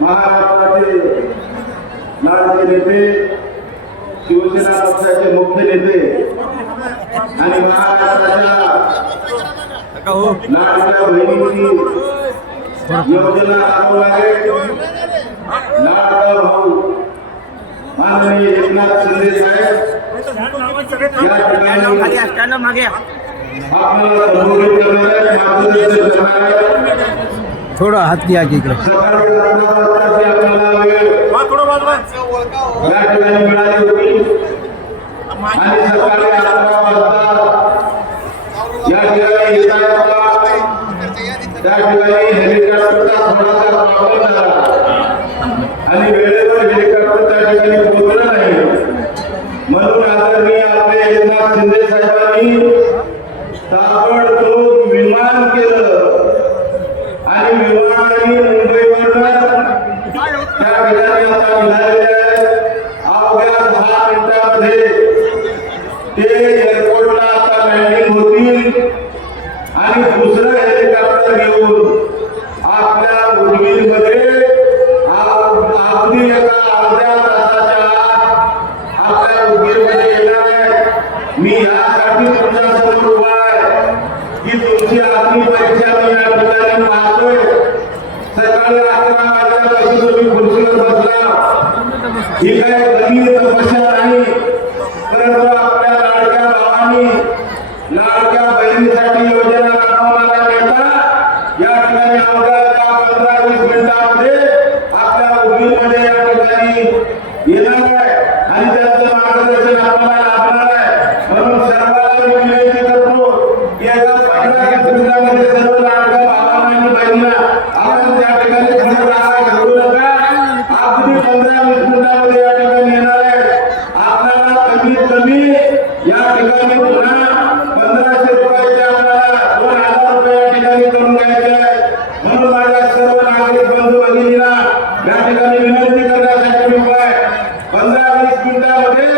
महाराष्ट्राचे लाडके नेते, शिवसेना पक्षाचे मुख्य नेते आणि महाराष्ट्राच्या लाडक्या बहिणींची योजना राबवणारे लाडका भाऊ माननीय एकनाथ शिंदे साहेब या ठिकाणी आपल्याला संबोधित करणारे, मार्गदर्शन करणारे, थोड़ा हाथ किया की इकडे सकाळी 11 वाजताची आपल्याला वेळ या ठिकाणी मिळाली होती आणि सकाळी 11 वाजता या ठिकाणी येता त्या ठिकाणी हेलिकॉप्टरचा थोडासा प्रॉब्लेम झाला आणि वेळेवर हेलिकॉप्टर त्या ठिकाणी पोहोचलं नाही. म्हणून आदरणीय आपले एकनाथ शिंदे साहेबांनी ताबडतोब विमान केलं आणि विमानाने मुंबईवरून त्या ठिकाणी आता निघालेले अवघ्या 10 मिनिटांमध्ये ते एअरपोर्टला आता लँडिंग होतील आणि दुसरं हेलिकॉप्टर घेऊन आपल्या उदगीरमध्ये अगदी एका अर्ध्या तासाच्या आत आपल्या उदगीरमध्ये येणार आहे. मी यासाठी तुमच्या समोर उभा आहे की तुमची अग्नी परीक्षा मी या ठिकाणी पाहतोय. सकाळी 11 वाजल्यापासून तुम्ही खुर्चीवर बसला, ही काय कमी तपस्या नाही, परंतु आपल्या लाडक्या भावांनी लाडक्या बहिणीसाठी योजना राबवणारा नेता या ठिकाणी अवघ्या 15-20 मिनिटांमध्ये आपल्या उदगीरमध्ये या ठिकाणी येणार आहे आणि त्यांचं मार्गदर्शन आपल्याला लाभणार आहे. म्हणून सर्वांना मी विनंती करतो की एका 15-20 मिनिटांमध्ये सर्व लाडक्या भावांना आणि बहिणींना आपण त्या ठिकाणी घडू नका. अगदी 15-20 मिनिटांमध्ये या ठिकाणी येणार आहे. आपल्याला कमीत कमी या ठिकाणी पुन्हा 1500 रुपयाचे आपल्याला 2000 रुपये या ठिकाणी करून घ्यायचे आहे. म्हणून माझ्या सर्व नागरिक बंधू भगिनींना या ठिकाणी विनंती करण्यासाठी मी 15-20 मिनिटांमध्ये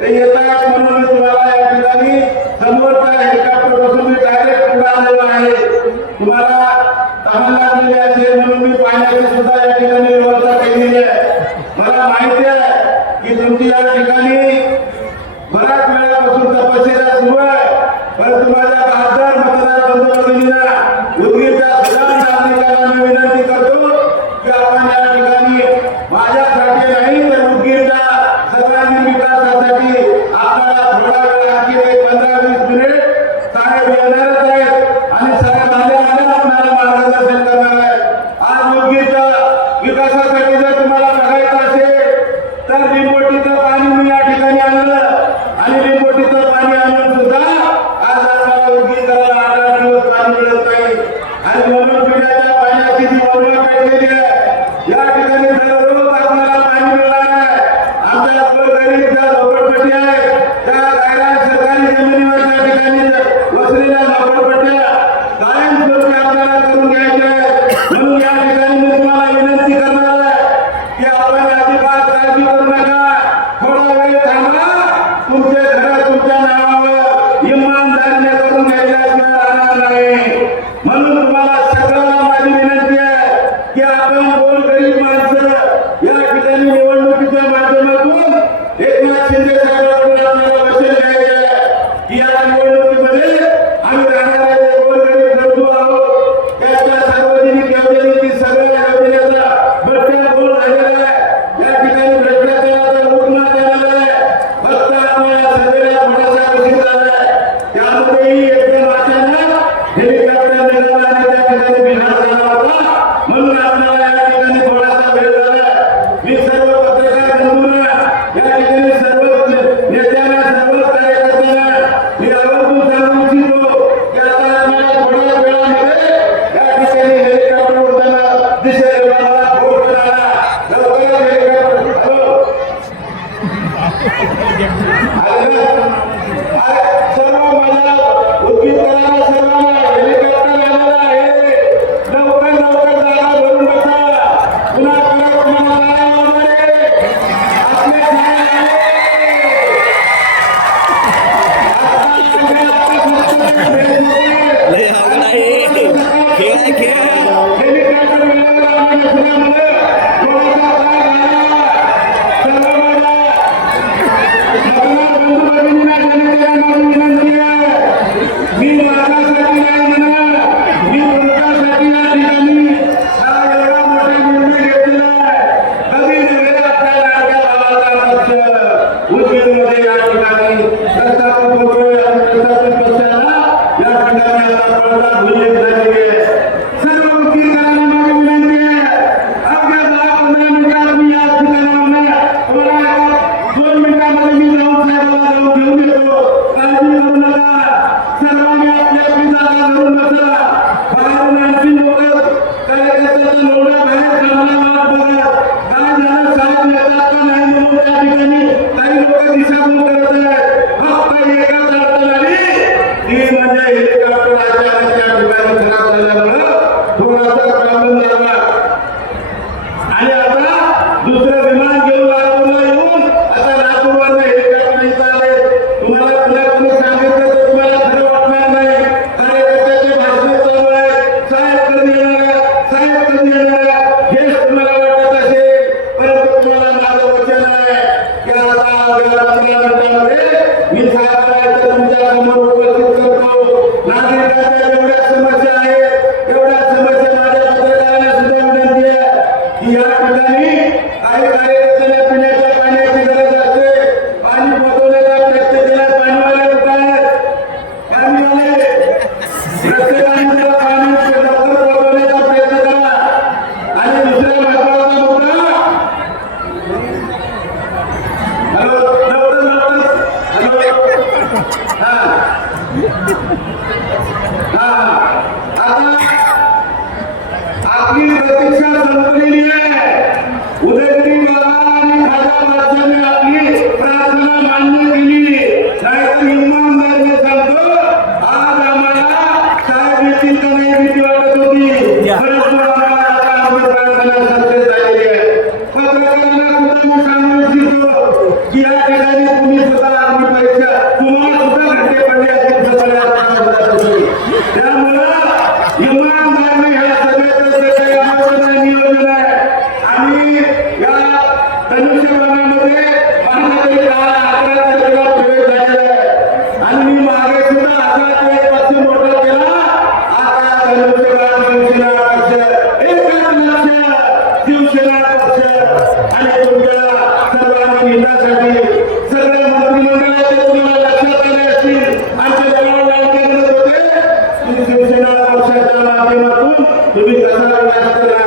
ते येतात. म्हणून मी तुम्हाला या ठिकाणी समोरच्या हेलिकॉप्टर पासून मी डायरेक्ट पुढे आलेलो आहे. तुम्हाला तहान लागलेली असेल म्हणून मी पाण्याची सुद्धा या ठिकाणी व्यवस्था केलेली आहे. मला माहिती आहे की तुमची या ठिकाणी बऱ्याच वेळापासून तपश्चर्या सुरू आहे, परंतु माझ्या 72 मतदार बंधू भगिनींना उदगीरच्या सर्व नागरिकांना मी विनंती करतो की आपण या ठिकाणी माझ्यासाठी नाही तर उदगीरच्या सर्वांगीण विकासासाठी आपल्याला थोडा वेळ आणखी 15-20 मिनिट साहेब येणारच आहेत आणि साहेब आले आपल्याला मार्गदर्शन करणार आहे. आज उदगीरच्या विकासासाठी जर तुम्हाला बघायचं असेल तर लिंबोटीचं पाणी मी या ठिकाणी आणलं आणि लिंबोटीचं पाणी आणून सुद्धा आज आपल्याला उदगीरला 8 दिवस पाणी मिळत नाही आणि म्हणून पिण्याच्या पाण्याची जी प्रॉब्लेम पेटलेली आहे या ठिकाणी दररोज आपल्याला पाणी मिळणार आहे. आमच्या गोरगरीब ज्या झोपडपट्टी आहे त्या गायरान सरकारी जमिनीवर त्या ठिकाणी वसलेल्या झोपडपट्ट्या कायमस्वरूपी आपल्याला करून घ्यायच्या आहेत. म्हणून या ठिकाणी मी तुम्हाला विनंती करणार आहे की आपण अजिबात काळजी करू नका, थोडा वेळ थांबा. तुमचे घर तुमच्या नावावर इमानदारीने करून घ्यायच्याशिवाय राहणार नाही. म्हणून तुम्हाला सगळ्यांना माझी विनंती आहे की आपण गोरगरीब माणसं या ठिकाणी निवडणुकीच्या माध्यमातून एकनाथ शिंदे साहेबांकडून आपल्याला वचन घ्यायचे आहे की या निवडणुकीमध्ये आम्ही राहणारे जे गोरगरीब गरजू आहोत त्याच्या सार्वजनिक योजनेची सगळ्या योजनेचा भ्रष्टाचार झालेला आहे. या ठिकाणी भ्रष्टाचाराचा उठणा झालेला आहे. फक्त आपल्याला सगळ्या थोडासा घोषित झाला आहे. त्यामध्येही एकदम अचानक हेलिकॉप्टर निघाला आणि त्या ठिकाणी बिघाड झाला होता. म्हणून आपल्याला या ठिकाणी थोडासा वेळ झाला. मी सर्व पत्रकार बंधूंना या ठिकाणी सर्व नेत्यांना सर्व कार्यकर्त्यांना मी आवर्जून सांगू इच्छितो की आता आपल्याला थोड्या वेळामध्ये या ठिकाणी हेलिकॉप्टर उडताना दिसेल. मला फोन करा लवकरच हेलिकॉप्टर सर्व मला उद्गीरकरांना सर्वांना हेलिकॉप्टर आलेला आहे. लवकर जागा भरून बसा. पुन्हा परत तुम्हाला लय अवघड आहे. खेळ आहे खेळ. हेलिकॉप्टर बघा काय झालं साहेब येतात का नाही म्हणून त्या ठिकाणी काही लोक दिशाभूल करत आहेत फक्त एकच अडचण आली ती म्हणजे हेलिकॉप्टर अचानक त्या ठिकाणी खराब झाल्यामुळं थोडासा प्रॉब्लेम झाला आणि आता दुसरं विमान घेऊन लातूरला येऊन आता लातूरवरून हेलिकॉप्टर इथं आले तुम्हाला पुन्हा कोणी सांगितलं तर तुम्हाला खरं वाटणार नाही कार्यकर्त्याचे भाषण चालू आहे साहेब कधी येणार हेच तुम्हाला वाटत असेल परंतु तुम्हाला माझं वचन आहे की आता 15 मिनिटांमध्ये मी साहेबांना तुमच्या समोर उपस्थित करतो नागरिकांच्या जेवढ्या समस्या आहेत तेवढ्या समस्या माझ्या पत्रकारांना सुद्धा विनंती आहे की या ठिकाणी काही कार्यकर्त्यांना पिण्याच्या पाण्याची गरज असते पाणी पोहोचवण्याचा प्रयत्न केला पाणीवाले लोक आहेत पाणीवाले प्रत्येकाने त्याला पाणी लवकर पोहोचवण्याचा प्रयत्न करा आणि दुसरा महत्वाचा मुद्दा हॅलो आपली प्रतीक्षा संपलेली आहे उदयगिरी बाबा आणि खासदार बादशाहने आपली प्रार्थना मान्य केली नाहीतर इमानदारीने सांगतो आज आम्हाला साहेब येतील का नाही भीती वाटत होती परंतु आम्हाला आता आमची प्रार्थना सत्य झालेली आहे पत्रकारांना सुद्धा मी सांगू इच्छितो की या ठिकाणी तुम्ही सुद्धा आपली परीक्षा तुम्हाला सुद्धा घंटे पडले असतील त्यामुळं इमानदारीने ह्या सभेचं जे काही आयोजन नियोजन आहे आणि या धनुष्यबाणामध्ये माझ्याकडे 11 तारखेला प्रवेश झालेला आहे आणि मी मागे सुद्धा असा एक पक्ष मोठा केला आता धनुष्यबाण शिवसेना पक्ष एकच लक्ष शिवसेना पक्ष आणि तुमच्या सर्वांच्या हितासाठी सगळ्या मंत्रिमंडळाचे तुम्हाला लक्षात आले असतील आमच्या जवळ करत होते शिवसेना पक्षाच्या माध्यमातून तुम्ही कसा विकास करणार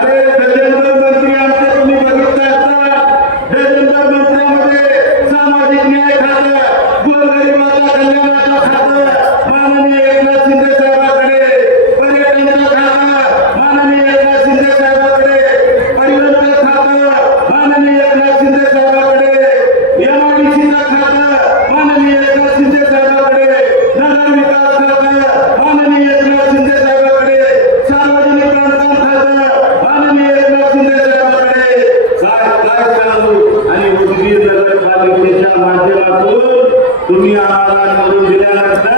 अरे गजेंद्र मंत्री आमचे तुम्ही बघितले असतात गजेंद्र मंत्र्यामध्ये सामाजिक न्याय खातं गोरगरिबाच्या कल्याणाचं खातं माननीय एकनाथ शिंदे साहेबांकडे पर्यटनाचं खातं माननीय एकनाथ शिंदे साहेबांकडे परिवहन खातं माननीय एकनाथ शिंदे साहेबांकडे MIDCचं खातं माननीय एकनाथ शिंदे साहेबांकडे नगर विकास खातं माननीय एकनाथ शिंदे साहेबांकडे सार्वजनिक बांधकाम खातं माननीय एकनाथ शिंदे साहेबांकडे काय सांगू आणि उदगीर नगरपालिकेच्या माध्यमातून तुम्ही आम्हाला निवडून दिल्यानंतर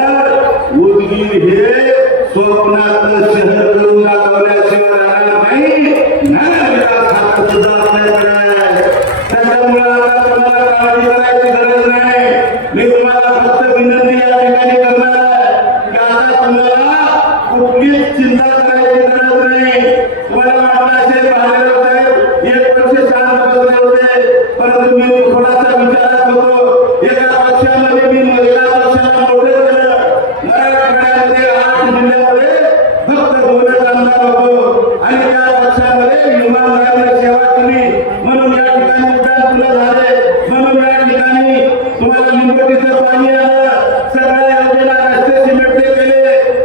उदगीर हे स्वप्नातलं शहर करून दाखवल्याशिवाय राहणार नाही नगर विकास खातं सुद्धा आपल्याकडे आहे त्याच्यामुळे आता तुम्हाला काळजी करायची गरज नाही मी तुम्हाला फक्त विनंती या ठिकाणी करणार आहे की आता तुम्हाला कुठलीच चिंता करायची गरज नाही तुम्हाला वाटलं असेल महादेव साहेब 1 वर्ष शांत बसले होते परंतु मी थोडासा विचारात होतो एका पक्षामध्ये मी महिला पक्षाला मोठे केलं मराठवाड्यामध्ये 8 जिल्ह्यामध्ये फक्त 2 आमदार होतो आणि त्या पक्षामध्ये इमानदारीने सेवा केली म्हणून या ठिकाणी उड्डाण पुलं झाले म्हणून या ठिकाणी तुम्हाला लिंबोटीचं पाणी आलं सगळ्या योजना रस्ते सिमेंटचे केले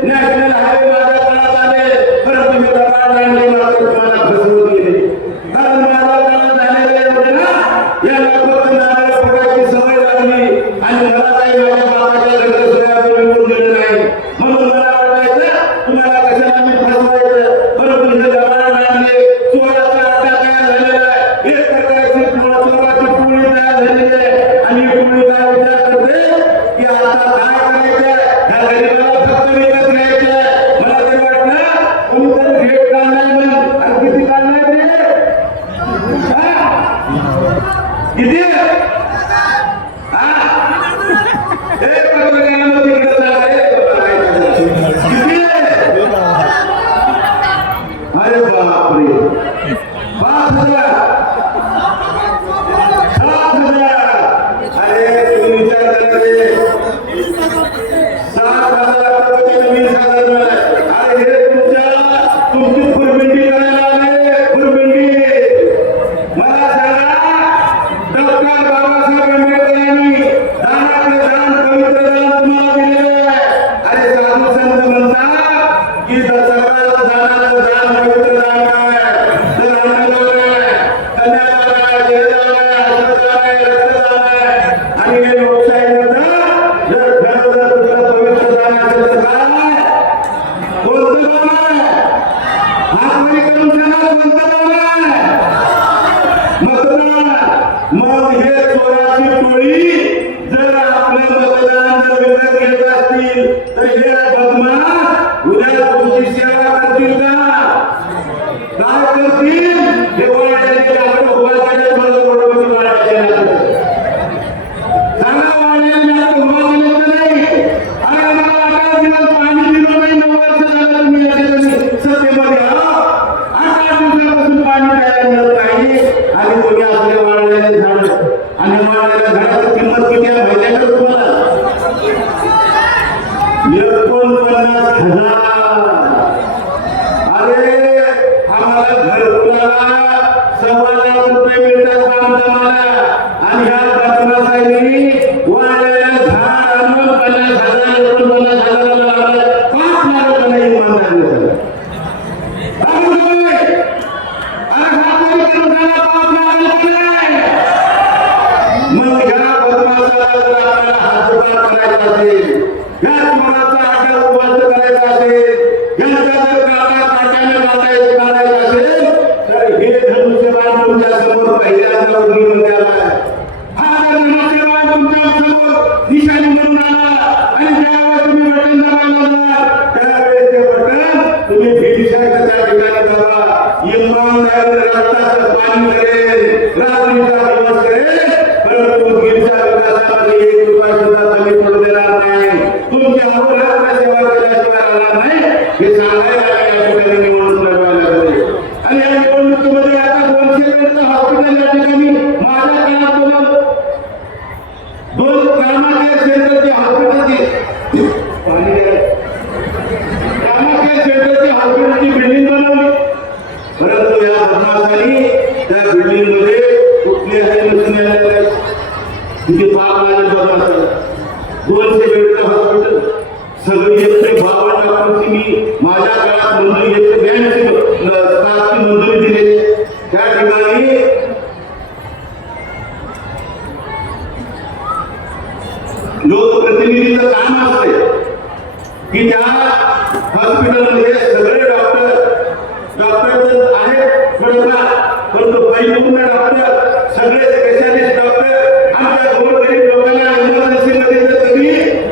नॅशनल हायवे माझ्या काळात आले परंतु मी दबाण आणले मात्र तुम्हाला फसवून गेले कारण माझ्या काळात झालेल्या योजना याला फक्त नारळ फोडायची सवय लागली आणि मला काही माझ्या बाबाच्या घरात सोयाबीन मिळून गेलं नाही म्हणून मला वाटायचं तुम्हाला कशाला मी फसवायचं परंतु हे दबाण आणले चोराचा अड्डा तयार झालेला आहे एक प्रकारची चोराची पोळी तयार झालेली आहे आणि ही पोळी काय विचार करते की आता काय करायचं ह्या गरीबाला फक्त विकत घ्यायचं मला तरी वाटलं कोणीतरी भेट काढणार म्हणून आणि किती काढणार रे किती अरे बापरे 5,000 7,000 अरे तुम्ही विचार करायचे 7,000 20,000 अरे हे तुमची फुरमिंडी करायला आले फुरमिंडी मला सांगा डॉक्टर बाबासाहेब आंबेडकरांनी दानाचे दान पवित्र दान तुम्हाला दिलेले आहे अरे साधू संत म्हणतात की सगळं दानाचं दान पवित्र दान काय तर मग हे चोराची टोळी जर आपलं मतदान जर विकत घेत असतील तर हे बदमाश उद्या तुमची सेवा करतील का? काय करतील? हे वाढलेले आपण उभा केले मला रोडवरती वाढायचे सांगा वाढलेले आपण उभा केले तर नाही. अरे मला 11 दिवस पाणी दिलं नाही 9 वर्ष झालं तुम्ही या ठिकाणी सत्तेमध्ये आहात. 8 दिवसापासून पाणी प्यायला मिळत नाही आणि कोणी आपले वाढलेले झाड आणि वाढलेल्या झाडाची किंमत किती आहे माहिती आहे का तुम्हाला? 49,000. अरे आम्हाला घरकुलाला 1.25 रुपये मिळतात बांधकामाला आणि ह्या बदमाशांनी वाढलेल्या झाड आणून 50,000 49,000 लावलं. 5 लाख नाही इमानदारी मग ह्या बदमाशाला जर आपल्याला हातभार करायचा असेल, ह्या चोराचा आकार बंद करायचा असेल, यांचा जर काळा काट्याने काढायचा असेल तर हे धनुष्यबाण तुमच्या समोर पहिल्यांदा उघडून आला. हा जर धनुष्यबाण तुमच्या समोर निशाणी म्हणून आला आणि ज्यावेळेस तुम्ही बटन दाबायला त्यावेळेस ते बटन तुम्ही भीषणाच्या ठिकाणी दाबा. इमानदार रक्ताचं पाणी करेल, रात्रीचा दिवस करेल, परंतु गिरच्या विकासामध्ये 1 रुपया सुद्धा कमी पडू देणार नाही. तुमची अहोरात्र सेवा केल्याशिवाय राहणार नाही हे सांगायला या ठिकाणी निवडणूक लढवायला लागले. आणि या निवडणुकीमध्ये आता 200 बेडचं हॉस्पिटल या ठिकाणी माझ्या काळात तुम्हाला 2 ग्रामाच्या सेंटरची हॉस्पिटलची हॉस्पिटलची बिल्डिंग बनवली. परंतु या बदमाशांनी त्या बिल्डिंग मध्ये कुठल्याही मशीन आलेल्या नाही. तिथे पाप लागेल बदमाशाला 200 बेडचं हॉस्पिटल सगळी 152 टाकांची मी माझ्या काळात नोंदणी 182 स्टाफची नोंदणी दिली. त्या ठिकाणी लोकप्रतिनिधीचं काम असते की त्या हॉस्पिटलमध्ये सगळे डॉक्टर आहेत थोडेफार, परंतु परिपूर्ण डॉक्टर सगळे स्पेशालिस्ट डॉक्टर आमच्या गोरगरीब लोकांना इमर्जन्सी मध्ये जर कधी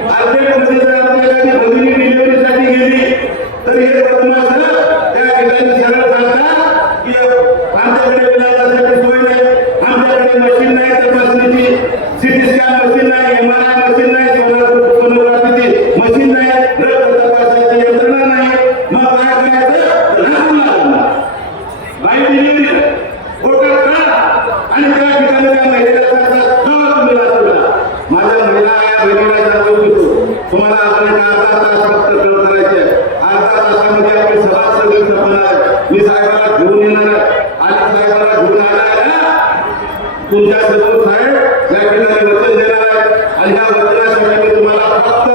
अर्जंटमध्ये जर आपल्याला भगिनी डिलिव्हरीसाठी गेली तर हे बदमाश त्या ठिकाणी सरळ सांगतात की आमच्याकडे इलाजासाठी सोय नाही, आमच्याकडे मशीन नाही तपासणीची, सिटी स्कॅन मशीन नाही, MRI मशीन नाही, सोनोग्राफीची मशीन नाही, रक्त तपासायची यंत्रणा नाही. मग काय करायचं? बाई डिलिव्हरी फोटो काढा आणि त्या ठिकाणी त्या महिलेला सांगतात तुम्ही लाजूला माझ्या महिला या बहिणीला जाऊ देतो, तुम्हाला आपण अर्धा तास फक्त कळ करायचे. अर्धा तासामध्ये आपली सभा सगळी संपणार. मी साहेबाला घेऊन येणार आणि साहेबाला घेऊन आला तुमच्या समोर साहेब त्या ठिकाणी वचन देणार आहे आणि या वचनासाठी मी तुम्हाला फक्त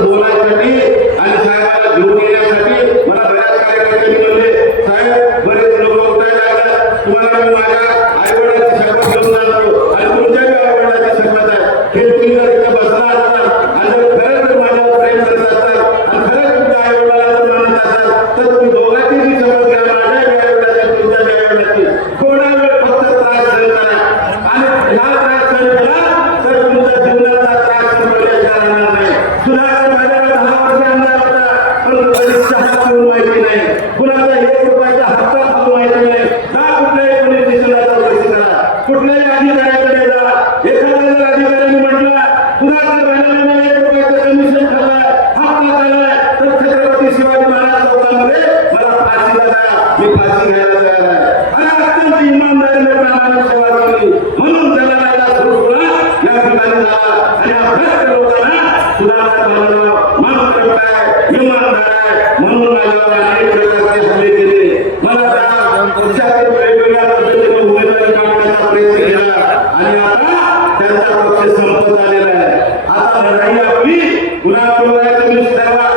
बोलायसाठी आणि साहेबाला घेऊन येण्यासाठी मला बऱ्याच कार्यकर्त्यांनी म्हणले साहेब बरेच लोक उठायला लागतात, तुम्हाला मी माझ्या आईवडिलांची शपथ घेऊन आणतो आणि तुमच्याही आईवडिलांची शपथ आहे. हे तुम्ही जर इथे बसला असाल आणि जर खरंच माझ्यावर प्रेम करत असाल आणि खरंच तुमच्या आईवडिलाला जर मानत असाल तर तुम्ही दोघांची जी शपथ घ्या, माझ्या आईवडिलाची तुमच्या आईवडिलाची. थोडा वेळ फक्त त्रास सहन करा आणि हा त्रास सहन केला तर तुमच्या जीवनाचा त्रास संपल्याशिवाय राहणार नाही. सुधाकर माझ्याला 10 वर्ष आमदार होता, परंतु कधी चहा पिऊन माहिती नाही, कुणाचा 1 रुपयाचा हप्ता खाऊन माहिती नाही. कुठल्याही पोलीस स्टेशनला चौकशी करा, कुठल्याही अधिकाऱ्याकडे जा. एखाद्या जर अधिकाऱ्याने म्हटलं कुणाच्या बहिणीने 1 रुपयाचं कमिशन खाल्लाय, हप्ता खाल्लाय तर छत्रपती शिवाजी महाराज चौकामध्ये मला फाशी द्या, मी फाशी घ्यायला तयार आहे. आणि अत्यंत इमानदारीने प्रामाणिक सेवा केली म्हणून त्याला सोडला या ठिकाणी झाला. आणि आपल्या लोकांना सुधाकर भाऊराव मानकरता आहे, इमानदार आहे म्हणून माझ्यावर अनेक प्रकारचे हल्ले केले. मला त्या पक्षातील वेगवेगळ्या पद्धतीने उमेदवारी काढण्याचा प्रयत्न केला आणि आता त्यांचा पक्ष संपत आलेला आहे. आता लढाई आपली पुन्हा तुम्ही ठरवा.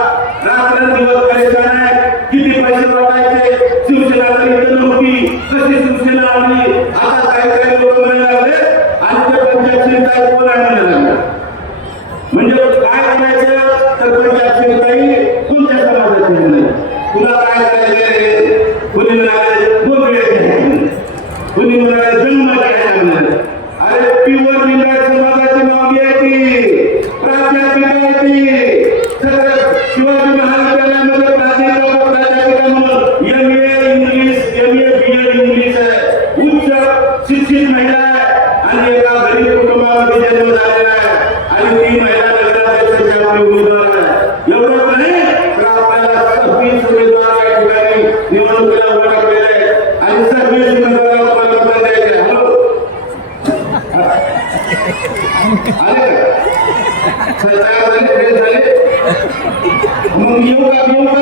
रात्रंदिवस करायचा नाही, किती पैसे वाटायचे, शिवसेना तर इथं नव्हती, कशी शिवसेना आली. आता काही लोक म्हणायला लागले आणि ते पंचायत कोण आणायला लागले. म्हणजे काय करायचं तर पंचायत तुमच्या समाजाची नाही, तुला काय करायचं कुणी म्हणाले जन्म घ्यायचा म्हणाले. अरे प्युअर लिंगायत समाजाची मागणी आहे ती, प्राध्यापिका आहे ती. सगळं शिवाजी महाविद्यालयामध्ये प्राध्यापिका म्हणून MA English, MA BA English आहे, उच्च शिक्षित महिला आहे आणि एका गरीब कुटुंबामध्ये जन्म झालेला आहे आणि ती महिला नगराध्यक्षाची आपली उमेदवार आहे. एवढं नाही तर आपल्याला 26 उमेदवार या ठिकाणी निवडणुकीला उभा टाकलेले आहेत आणि 26 उमेदवारांना आपल्याला मत द्यायचे. हॅलो आले का? तयार झाले, फ्रेश झाले? मग येऊ का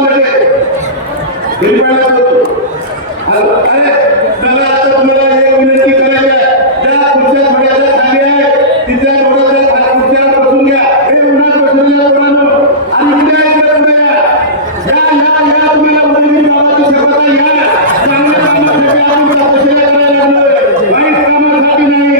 लगेच? घरी पाहिला होतो. अरे मला आता तुम्हाला एक विनंती करायची आहे, ज्या खुर्च्या थोड्याशा खाली आहे तिथल्या थोड्याशा खुर्च्या बसून घ्या. हे उन्हात बसलेल्या पोरांनो आणि इकडे या तुम्हाला उद्या गावाची शपथ आहे, या चांगल्या कामासाठी आपण तपशिला करायला लागलोय, वाईट कामासाठी नाही.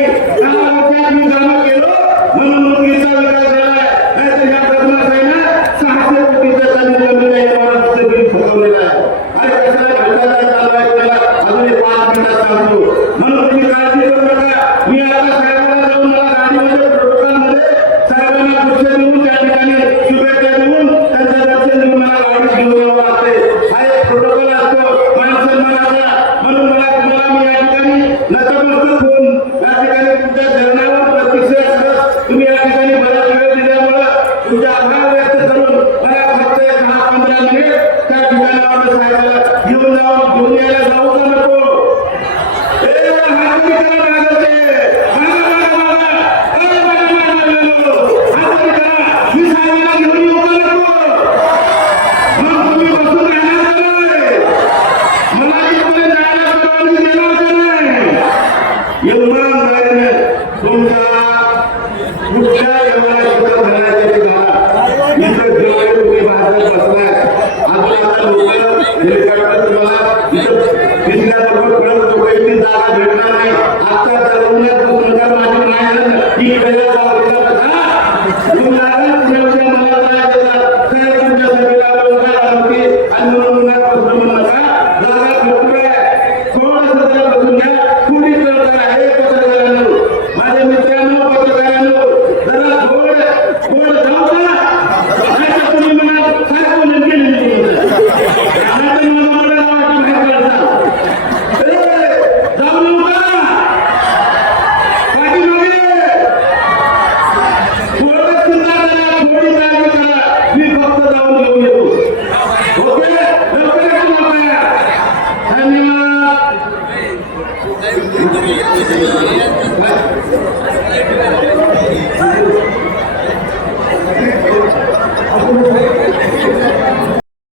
10 वर्षात मी कामं केलो म्हणून मुलगीचा विकास झालाय, नाहीतर ह्या प्रश्नात आहे ना 600 कोटीचा कामी जमिनीला या महाराष्ट्राचं बिल फसवलेलं आहे. अरे कशाला घाटाचा चालवाय त्याला अजून 5 मिनिटात सांगतो. म्हणून तुम्ही काळजी करू नका. मी आता साहेबांना जाऊन मला गाडीमध्ये प्रोटोकॉलमध्ये साहेबांना खुर्च्या देऊन त्या ठिकाणी शुभेच्छा देऊन त्यांचं दर्शन देऊन मला गाडी घेऊन यावं लागते. हा एक प्रोटोकॉल असतो मानसन्मानाचा. म्हणून तुम्हाला मी या ठिकाणी नतमस्तक होऊन या ठिकाणी तुमच्या धरणावर प्रतिक्रिया करत तुम्ही या ठिकाणी बराच वेळ दिल्यामुळं तुमचे आभार व्यक्त करून मला फक्त 10-15 मिनिट त्या ठिकाणावर साहेबाला घेऊन यायला जाऊ का नको? माझ्या मित्रांनो पत्रकारांनो जरा थोडं जाऊ का? धन्यवाद.